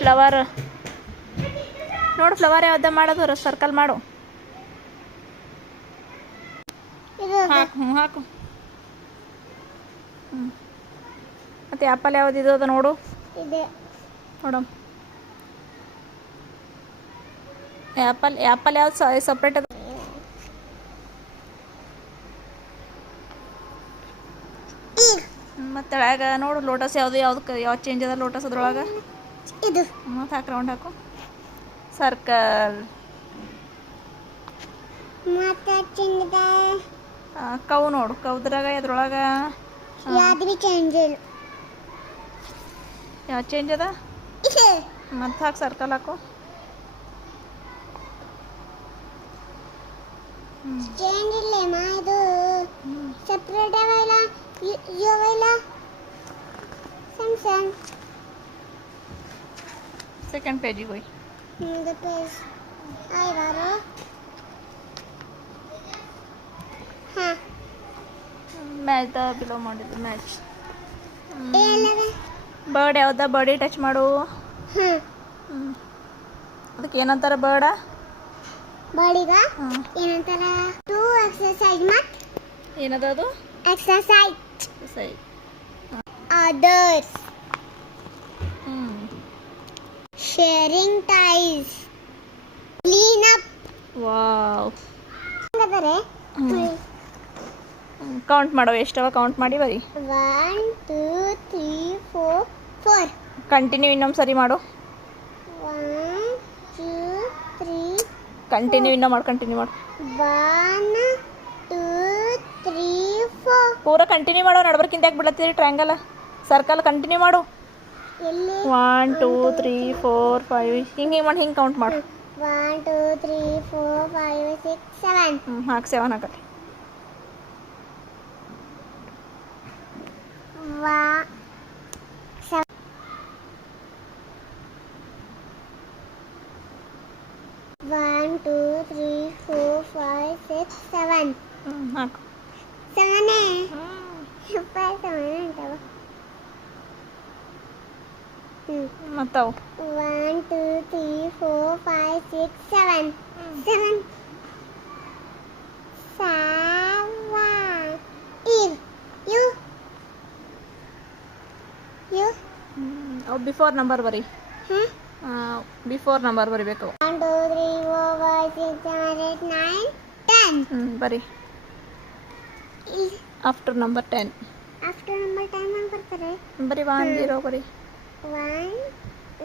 Flower ನೋಡು, flower ಯಾವ್ದು ಮಾಡೋದು ಸರ್ಕಲ್ ಮಾಡು. ಹಾಕು ಹಾಕು. ಮತ್ತು ಆ್ಯಪಲ್ ಯಾವ್ದು ಇದು ಅದು ನೋಡು ನೋಡು. ಆ್ಯಪಲ್ ಯಾವ್ದು ಸಪ್ರೇಟ್ ಅದು. ಮತ್ತು ಒಳಗ ನೋಡು ಲೋಟಸ್ ಯಾವ್ದು ಚೇಂಜ್ ಅದ ಲೋಟಸ್ ಅದ್ರೊಳಗೆ. ಇದು ಮತ್ತು ಹಾಕಿ ರೌಂಡ್ ಹಾಕು. ಸರ್ಕಲ್. ಕವು ನೋಡು, ಕೌದ್ರಾಗ ಅದ್ರೊಳಗೆ ಯಾವ್ದು ಚೇಂಜ್ ಇಲ್ಲ. ಯಾವ್ದು ಚೇಂಜ್ ಅದ. ಮತ್ತು ಹಾಕಿ ಸರ್ಕಲ್ ಹಾಕು. ಚೇಂಜ್ ಇಲ್ಲ ಇದು ಸಪ್ರೇಟ್ ಅವಲ್ಲ ಇವಲ್ಲ ಸಣ್ಣ ಸಣ್ಣ. ಸೆಕೆಂಡ್ ಪೇಜಿಗೆ ಹೋಗಿ. ಪೇಜ್ ಆಯ್ವಾರು. ಹಾಂ ಮ್ಯಾಚ್ ಬಿಲೋ ಮಾಡಿದ್ದು ಮ್ಯಾಚ್. ಬರ್ಡ್ ಯಾವ್ದ, ಬರ್ಡಿ ಟಚ್ ಮಾಡು. ಅದಕ್ಕೆ ಏನಂತಾರೆ ಬರ್ಡ. ಬಾಡಿಗ ಏನಂತಾರ ಟು ಎಕ್ಸರ್ಸೈಸ್ ಮತ್ತು ಏನದ ಅದು ಎಕ್ಸರ್ಸೈಸ್. ಸರಿ. Others sharing ties clean up. Wow. ಹಂಗಾದರೆ ಕೌಂಟ್ ಮಾಡೋ, ಎಷ್ಟವ ಕೌಂಟ್ ಮಾಡಿ ಬರಿ. 1 2 3 4 4. ಕಂಟಿನ್ಯೂ ಇನ್ನೊಂದು ಸರಿ ಮಾಡು. 1 2 3 ಕಂಟಿನ್ಯೂ ಇನ್ನೂ ಮಾಡು, ಕಂಟಿನ್ಯೂ ಮಾಡು. 1 2 3 4. ಪೂರ ಕಂಟಿನ್ಯೂ ಮಾಡೋ, ನಡ್ಬರ್ಕಿಂತ ಯಾಕೆ ಬಿಡತ್ತೀರಿ ಟ್ರ್ಯಾಂಗಲ್ ಸರ್ಕಲ್ ಕಂಟಿನ್ಯೂ ಮಾಡು. ಎಲ್ಲಿ 1 2 3 4 5 ಹಿಂಗೆ ಮಾಡಿ ಹಿಂಗೆ ಕೌಂಟ್ ಮಾಡು. 1 2 3 4 5 6 7. ಹಾಕಿ 7 ಹಾಕತ್ತೆ. 1 2 3 4 5 6 7. ಹಾಕು 7 7 ಮತ್ತವು 1 2 3 4 5 6 7 7 ಅವು ಬಿಫೋರ್ ನಂಬರ್ ಬರಿ. ಬಿಫೋರ್ ನಂಬರ್ ಬರಿಬೇಕು. 1 2 3 4 5 6 7 8 9 10. ಬರಿ. After number 10. ಆಫ್ಟರ್ ನಂಬರ್ 10 ಅಂತ ಬರ್ತಾರೆ. ಬರಿ 1 0 ಬರಿ. 1